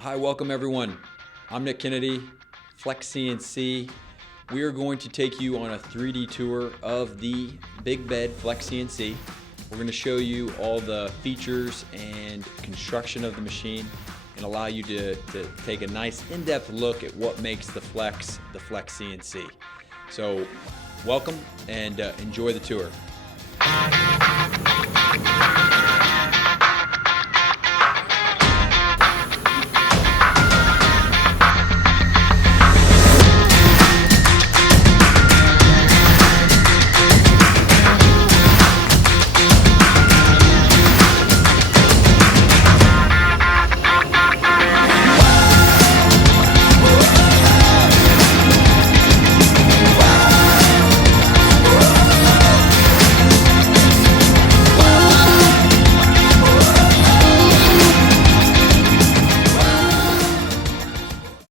Hi, welcome everyone. I'm Nick Kennedy, FlexCNC. We are going to take you on a 3D tour of the Big Bed FlexCNC. We're going to show you all the features and construction of the machine and allow you to take a nice in-depth look at what makes the FlexCNC. So welcome and enjoy the tour.